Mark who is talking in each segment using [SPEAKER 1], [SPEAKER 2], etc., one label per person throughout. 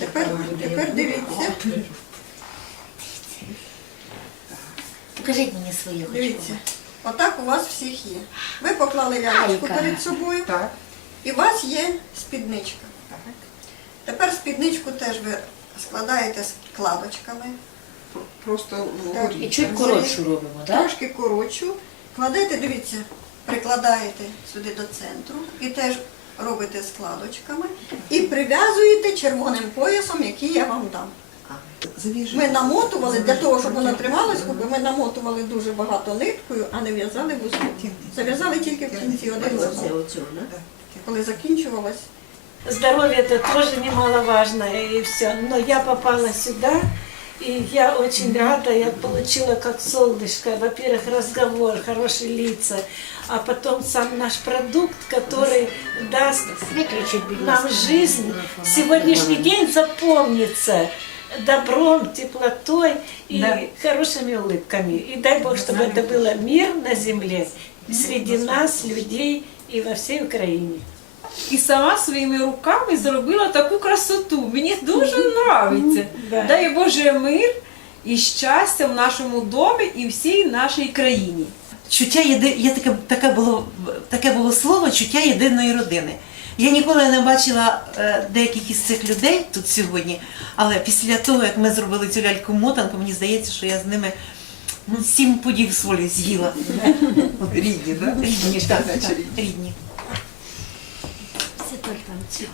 [SPEAKER 1] Тепер, тепер дивіться,
[SPEAKER 2] Покажіть мені своє хоч.
[SPEAKER 1] дивіться. Отак у вас всіх є. Ви поклали лялечку
[SPEAKER 2] Айка.
[SPEAKER 1] перед собою,
[SPEAKER 3] Так,
[SPEAKER 1] і у вас є спідничка. Тепер спідничку теж ви складаєте складочками,
[SPEAKER 3] Про- Просто
[SPEAKER 1] Так,
[SPEAKER 2] І
[SPEAKER 3] вгорі.
[SPEAKER 2] чуть коротшу робимо, так?
[SPEAKER 1] трошки коротшу, кладете, дивіться, прикладаєте сюди до центру і теж робите складочками і прив'язуєте червоним поясом, який я вам дам. Ми намотували для того, щоб воно трималось, ми намотували дуже багато ниткою, а не в'язали вузлом. Зав'язали тільки в кінці один вузол. Коли закінчувалось,
[SPEAKER 4] Здоровье это тоже немаловажно и все. Но я попала сюда, и я очень рада, я получила как солнышко, во-первых, разговор, хорошие лица, а потом сам наш продукт, который даст нам жизнь. Сегодняшний день запомнится добром, теплотой и хорошими улыбками. И дай Бог, чтобы это было мир на земле, среди нас, людей и во всей Украине.
[SPEAKER 5] І сама своїми руками зробила таку красоту. Мені дуже подобається. Дай Боже мир і щастя в нашому домі і всій нашій країні.
[SPEAKER 6] Чуття єди... є таке, таке, було, таке було слово чуття єдиної родини. Я ніколи не бачила е, деяких із цих людей тут сьогодні, але після того, як ми зробили цю ляльку мотанку, мені здається, що я з ними ну, сім подів солі з'їла.
[SPEAKER 3] Рідні, так?
[SPEAKER 6] Рідні,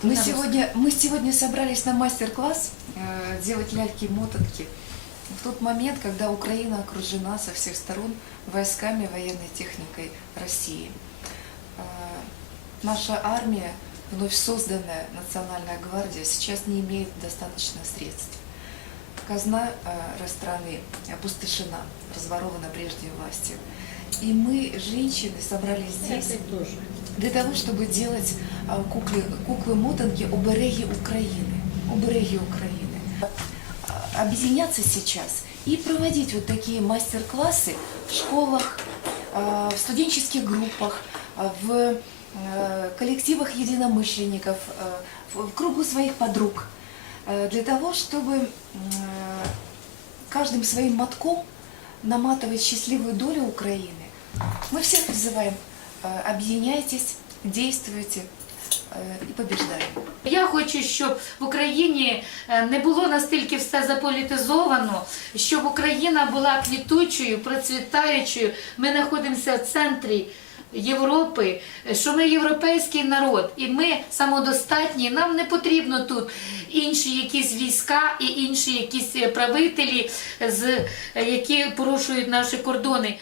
[SPEAKER 7] Мы сегодня, мы сегодня собрались на мастер-класс э, делать ляльки-мотанки в тот момент, когда Украина окружена со всех сторон войсками военной техникой России. Э, наша армия, вновь созданная Национальная гвардия, сейчас не имеет достаточно средств. Казна э, страны опустошена, разворована прежней властью. И мы, женщины, собрались здесь для того, чтобы делать а, куклы, куклы-мотанки обереги Украины. Обереги Украины. А, Объединяться сейчас и проводить вот такие мастер-классы в школах, а, в студенческих группах, в коллективах единомышленников, в кругу своих подруг, для того, чтобы каждым своим мотком наматывать счастливую долю Украины. Мы всех призываем, э, объединяйтесь, действуйте э, и.
[SPEAKER 2] Я хочу, щоб в Україні е, не було настільки все заполітизовано, щоб Україна була квітучою, процвітаючою. Ми знаходимося в центрі. Європи, що ми європейський народ, і ми самодостатні. Нам не потрібно тут інші якісь війська і інші якісь правителі, які порушують наші кордони.